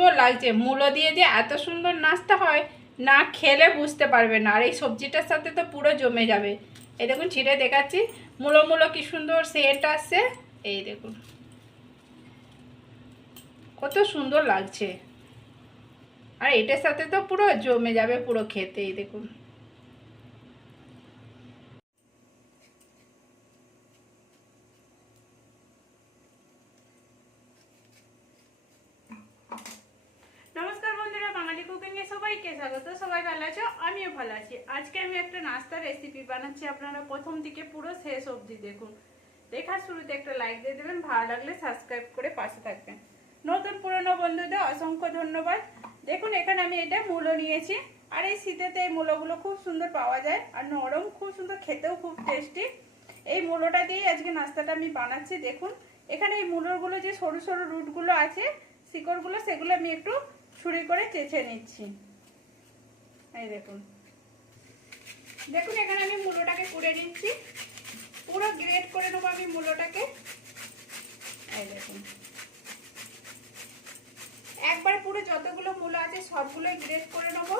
সুন্দর লাগছে। মূলো দিয়ে যে এত সুন্দর নাস্তা হয়, না খেলে বুঝতে পারবে না। আর এই সবজিটার সাথে তো পুরো জমে যাবে। এই দেখুন, ছিঁড়ে দেখাচ্ছি। মূলো মূলো কি সুন্দর সেন্ট আসছে। এই দেখুন। কত সুন্দর লাগছে। আর এটার সাথে তো পুরো জমে যাবে পুরো খেতে এই দেখুন। ভালো আছো? আমিও ভালো আছি। আজকে আমি একটা নাস্তার রেসিপি বানাচ্ছি। আপনারা প্রথম দিকে পুরো শেষ অবধি দেখুন। দেখার শুরুতে একটা লাইক দিয়ে দেবেন। ভালো লাগলে সাবস্ক্রাইব করে পাশে থাকবেন। নতুন পুরনো বন্ধুদের অসংখ্য ধন্যবাদ। দেখুন, এখানে আমি এটা মূলো নিয়েছি। আর এই শীতেতে এই মূলোগুলো খুব সুন্দর পাওয়া যায়। আর নরম, খুব সুন্দর, খেতেও খুব টেস্টি এই মূলোটা দিয়েই আজকে নাস্তাটা আমি বানাচ্ছি। দেখুন, এখানে এই মূলোগুলো যে সরু সরু রুটগুলো আছে, শিকড়গুলো, সেগুলো আমি একটু ছুরি করে চেঁচে নিচ্ছি। এই দেখুন। দেখুন, এখানে আমি মূলোটাকে কুড়ে নিচ্ছি। পুরো গ্রেট করে নেব আমি মূলোটাকে এই দেখুন। একবার পুরো যতগুলো মূলো আছে, সবগুলোই গ্রেট করে নেব।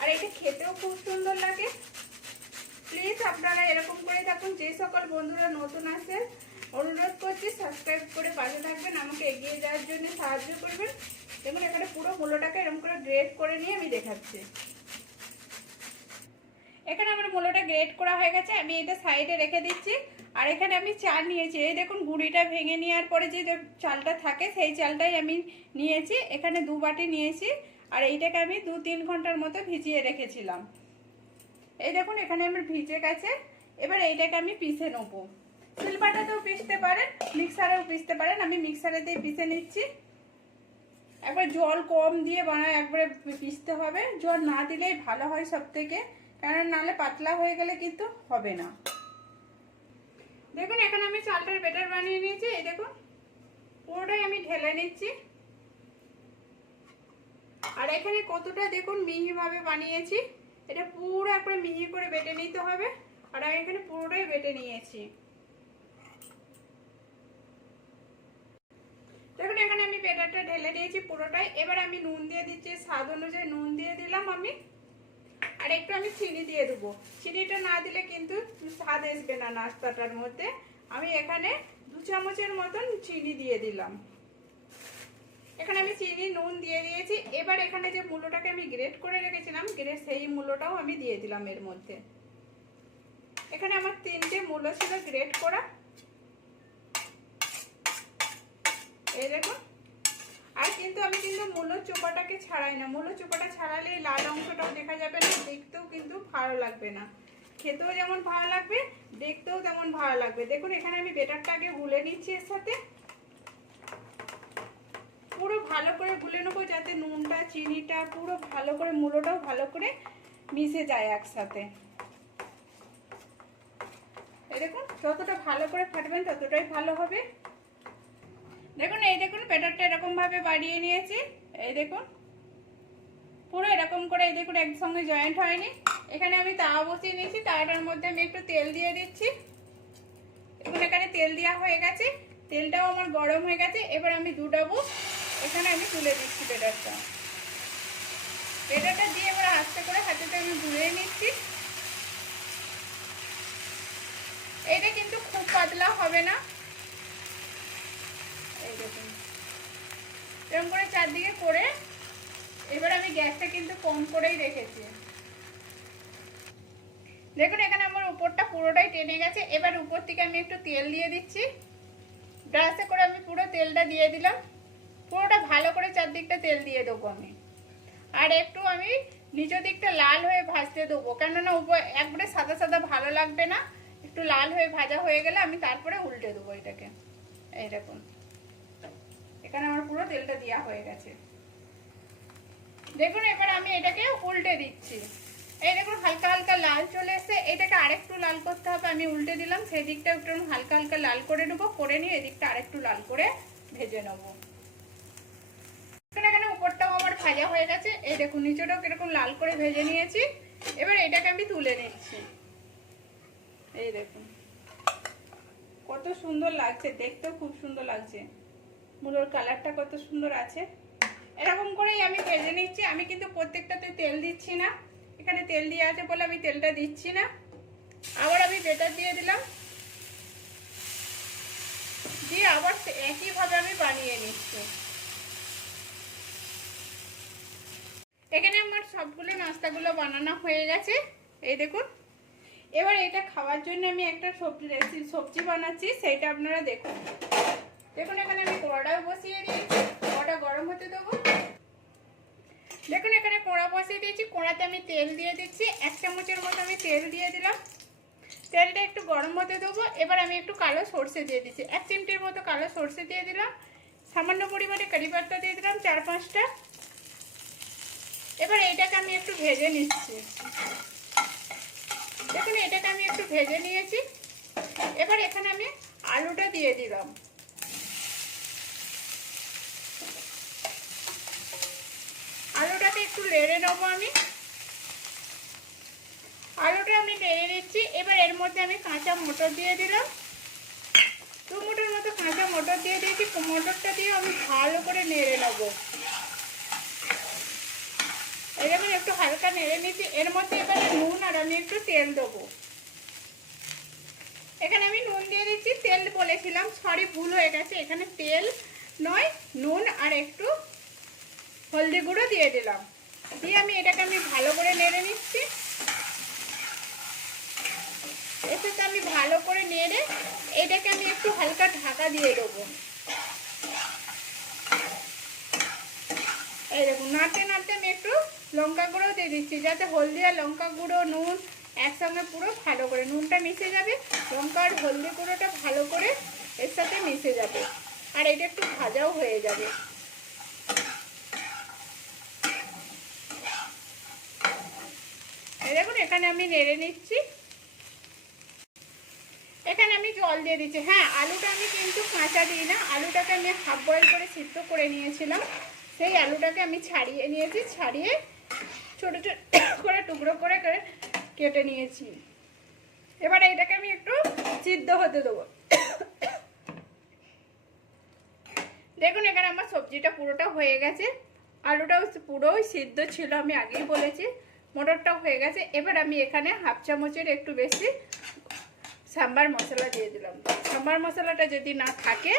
আর এটা খেতেও খুব সুন্দর লাগে। প্লিজ আপনারা এরকম করে থাকুন যে সকল বন্ধুরা নতুন আছে, অনুরোধ করছি, সাবস্ক্রাইব করে পাশে থাকবেন, আমাকে এগিয়ে যাওয়ার জন্য সাহায্য করবেন। দেখুন, এখানে পুরো মূলোটাকে এরকম করে গ্রেট করে নিয়ে আমি দেখাচ্ছি। এখানে আমার মূলোটা গ্রেট করা হয়ে গেছে, আমি এটা সাইডে রেখে দিচ্ছি। আর এখানে আমি চাল নিয়েছি। এই দেখুন, গুঁড়িটা ভেঙে নেওয়ার পরে যে চালটা থাকে, সেই চালটাই আমি নিয়েছি। এখানে দু বাটি নিয়েছি। আর এইটাকে আমি দু তিন ঘণ্টার মতো ভিজিয়ে রেখেছিলাম। এই দেখুন, এখানে আমার ভিজে গেছে। এবার এইটাকে আমি পিষে নেব। শিলপাটাতেও পিষতে পারেন, মিক্সারেও পিষতে পারেন। আমি মিক্সারেতেই পিষে নিচ্ছি। একবার জল কম দিয়ে বানায় একবারে পিষতে হবে। জল না দিলেই ভালো হয় সব থেকে কারণ নাহলে পাতলা হয়ে গেলে কিন্তু হবে না। দেখুন, এখানে আমি চালটার বেটার বানিয়ে নিয়েছি, এই দেখুন, পুরোটাই আমি ঢেলে নিচ্ছি। আর এখানে কতটা দেখুন মিহিভাবে বানিয়েছি, এটা পুরো একবারে মিহি করে বেটে নিতে হবে, আর আমি এখানে পুরোটাই বেটে নিয়েছি। দেখুন, এখানে আমি বেটারটা ঢেলে দিয়েছি পুরোটাই। এবার আমি নুন দিয়ে দিচ্ছি, স্বাদ অনুযায়ী নুন দিয়ে দিলাম আমি। আর একটু আমি চিনি দিয়ে দেবো। চিনিটা না দিলে কিন্তু স্বাদ আসবে না নাস্তাটার মধ্যে। আমি এখানে দু চামচের মতন চিনি দিয়ে দিলাম। এখানে আমি চিনি, নুন দিয়ে দিয়েছি। এবার এখানে যে মূলোটাকে আমি গ্রেট করে রেখেছিলাম গ্রেট সেই মূলোটাও আমি দিয়ে দিলাম এর মধ্যে। এখানে আমার তিনটে মূলো ছিল গ্রেট করা। এই দেখুন আর কিন্তু আমি কিন্তু মূলো চোপাটাকে ছাড়াই না। মূলো চোপাটা ছাড়ালে এই লাল অংশটাও দেখা যাবে না, দেখতেও কিন্তু ভালো লাগবে না। খেতেও যেমন ভালো লাগবে, দেখতেও তেমন ভালো লাগবে। দেখুন, এখানে আমি বেটারটা আগে গুলে নিচ্ছি এর সাথে। পুরো ভালো করে গুলে নেব যাতে নুনটা, চিনিটা পুরো ভালো করে, মূলোটাও ভালো করে মিশে যায় একসাথে। দেখুন, যতটা ভালো করে ফাটবেন ততটাই ভালো হবে। দেখুন, এই দেখুন, পেটারটা এরকম ভাবে বাড়িয়ে নিয়েছি। এই দেখুন, পুরো এরকম করে এই দেখুন, একসঙ্গে জয়েন্ট হয়নি। এখানে আমি তাওয়া বসিয়ে নিয়েছি, তাওয়াটার মধ্যে আমি একটু তেল দিয়ে দিচ্ছি। দেখুন, এখানে তেল দেওয়া হয়ে গেছে। তেলটাও আমার গরম হয়ে গেছে। এবার আমি দুটাবো এখানে আমি তুলে দিচ্ছি পেটারটা। পেটারটা দিয়ে এবার আস্তে করে হাতেতে আমি ঘুরিয়ে নিচ্ছি। এটা কিন্তু খুব পাতলা হবে না। দেখুন এরকম করে চারদিকে করে এবার আমি গ্যাসটা কিন্তু কম করেই রেখেছি। দেখুন, এখানে আমার উপরটা পুরোটাই টেনে গেছে। এবার উপর থেকে আমি একটু তেল দিয়ে দিচ্ছি। ব্রাশে করে আমি পুরো তেলটা দিয়ে দিলাম। পুরোটা ভালো করে চারদিকটা তেল দিয়ে দেবো আমি। আর একটু আমি নিচের দিকটা লাল হয়ে ভাজতে দেবো। কেননা উপর একবারে সাদা সাদা ভালো লাগবে না। একটু লাল হয়ে ভাজা হয়ে গেলে আমি তারপরে উল্টে দেবো এটাকে। এই দেখুন। এখানে আমার পুরো তেলটা দেওয়া হয়ে গেছে। দেখুন, এবার আমি এটাকে উল্টে দিচ্ছি। এই দেখুন, হালকা হালকা লাল চলে এসছে। এটাকে আরেকটু লাল করতে হবে, আমি উল্টে দিলাম। সেই দিকটা একটু হালকা হালকা লাল করে নেব, করে নিয়ে এদিকটা আরেকটু লাল করে ভেজে নেব। এখানে উপরটাও আমার ভাজা হয়ে গেছে। এই দেখুন, নিচেটাও কীরকম লাল করে ভেজে নিয়েছি। এবার এটাকে আমি তুলে নিচ্ছি। এই দেখুন, কত সুন্দর লাগছে, দেখতেও খুব সুন্দর লাগছে। মুলোর কালারটা কত সুন্দর আছে। এরকম করেই আমি ভেজে নিচ্ছি। আমি কিন্তু প্রত্যেকটাতে তেল দিচ্ছি না। এখানে তেল দিয়ে আছে বলে আমি তেলটা দিচ্ছি না। আবার আমি বেটার দিয়ে দিলাম। দিয়ে আবার একইভাবে আমি বানিয়ে নিচ্ছি। এখানে আমার সবগুলো নাস্তাগুলো বানানো হয়ে গেছে। এই দেখুন। এবার এটা খাওয়ার জন্য আমি একটা সবজি সবজি বানাচ্ছি। সেটা আপনারা দেখুন। দেখুন, এখানে আমি কড়াও বসিয়ে দিয়েছি। কড়া গরম হতে দেবো। দেখুন, এখানে কড়া বসিয়ে দিয়েছি। কড়াতে আমি তেল দিয়ে দিচ্ছি। এক চামচের মতো আমি তেল দিয়ে দিলাম। তেলটা একটু গরম হতে দেবো। এবার আমি একটু কালো সর্ষে দিয়ে দিচ্ছি। এক চিমটির মতো কালো সর্ষে দিয়ে দিলাম। সামান্য পরিমাণে কারি পাত্তা দিয়ে দিলাম চার পাঁচটা। এবার এইটাকে আমি একটু ভেজে নিচ্ছি। দেখুন এটাকে আমি একটু ভেজে নিয়েছি। এবার এখানে আমি আলুটা দিয়ে দিলাম আলুটাকে একটু লেড়ে নেব আমি। আলুটা আমি লেড়ে দিচ্ছি এবার এর মধ্যে আমি কাঁচা মটর দিয়ে দিলাম। দু মতো কাঁচা মটর দিয়ে দিয়েছি। মটরটা দিয়ে আমি ভালো করে নেড়ে নেব। এরকম একটু হালকা নেড়ে নিচ্ছি। এর মধ্যে এবারে নুন আর আমি একটু তেল দেবো। এখানে আমি নুন দিয়ে দিচ্ছি। তেল বলেছিলাম, সরি, ভুল হয়ে গেছে। এখানে তেল নয়, নুন আর একটু হলদি গুঁড়ো দিয়ে দিলাম। দিয়ে আমি এটাকে আমি ভালো করে নেড়ে নিচ্ছি। সাথে আমি ভালো করে নেড়ে এটাকে আমি একটু হালকা ঢাকা দিয়ে দেবো। এই দেখুন, নাড়তে নাড়তে আমি একটু লঙ্কা গুঁড়ো দিয়ে দিচ্ছি, যাতে হলদি আর লঙ্কা গুঁড়ো, নুন একসঙ্গে পুরো ভালো করে, নুনটা মিশে যাবে, লঙ্কা আর হলদি গুঁড়োটা ভালো করে এর সাথে মিশে যাবে। আর এটা একটু ভাজাও হয়ে যাবে। দেখুন, এখানে আমি নেড়ে নিচ্ছি। এখানে আমি জল দিয়ে দিচ্ছি। হ্যাঁ আলুটা আমি কিন্তু কাঁচা দিই না। আলুটাকে আমি হাফ বয়েল করে সিদ্ধ করে নিয়েছিলাম। সেই আলুটাকে আমি ছাড়িয়ে নিয়েছি, ছাড়িয়ে ছোটো ছোটো করে টুকরো করে কেটে নিয়েছি। এবার এটাকে আমি একটু সিদ্ধ হতে দেবো। দেখুন, এখানে আমার সবজিটা পুরোটা হয়ে গেছে। আলুটাও পুরোই সিদ্ধ ছিল, আমি আগেই বলেছি। মটরটাও হয়ে গেছে। এবার আমি এখানে হাফ চামচের একটু বেশি সাম্বার মশলা দিয়ে দিলাম। সাম্বার মশলাটা যদি না থাকে,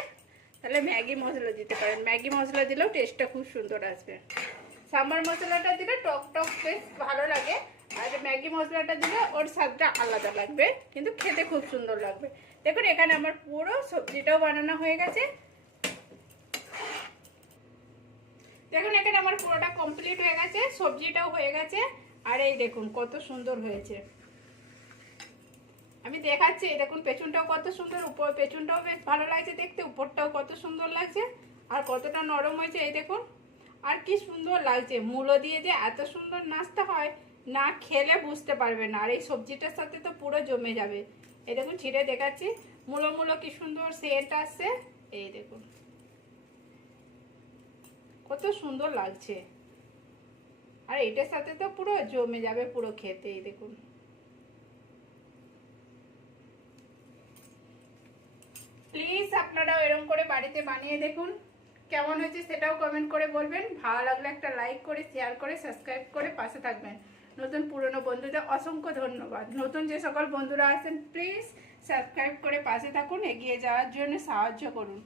তাহলে ম্যাগি মশলা দিতে পারেন। ম্যাগি মশলা দিলেও টেস্টটা খুব সুন্দর আসবে। সাম্বার মশলাটা দিলে টক টক বেশ ভালো লাগে। আর ম্যাগি মশলাটা দিলে ওর স্বাদটা আলাদা লাগবে, কিন্তু খেতে খুব সুন্দর লাগবে। দেখুন, এখানে আমার পুরো সবজিটাও বানানো হয়ে গেছে। দেখুন, এখানে আমার পুরোটা কমপ্লিট হয়ে গেছে, সবজিটাও হয়ে গেছে। আর এই দেখুন, কত সুন্দর হয়েছে। আমি দেখাচ্ছি, এই দেখুন, পেছনটাও কত সুন্দর, উপর পেছনটাও বেশ ভালো লাগছে দেখতে, উপরটাও কত সুন্দর লাগছে, আর কতটা নরম হয়েছে, এই দেখুন। আর কি সুন্দর লাগছে, মূলো দিয়ে যে এত সুন্দর নাস্তা হয়, না খেলে বুঝতে পারবে না, আর এই সবজিটার সাথে তো পুরো জমে যাবে। এই দেখুন, ছিঁড়ে দেখাচ্ছি, মূলো মূলো কি সুন্দর সেট আসছে, এই দেখুন। কত সুন্দর লাগছে। আর এটার সাথে তো পুরো জমে যাবে পুরো খেতে এই দেখুন। প্লিজ আপনারাও এরকম করে বাড়িতে বানিয়ে দেখুন। কেমন হয়েছে সেটাও কমেন্ট করে বলবেন। ভালো লাগলে একটা লাইক করে শেয়ার করে সাবস্ক্রাইব করে পাশে থাকবেন। নতুন পুরনো বন্ধুদের অসংখ্য ধন্যবাদ। নতুন যে সকল বন্ধুরা আছেন প্লিজ সাবস্ক্রাইব করে পাশে থাকুন। এগিয়ে যাওয়ার জন্য সাহায্য করুন।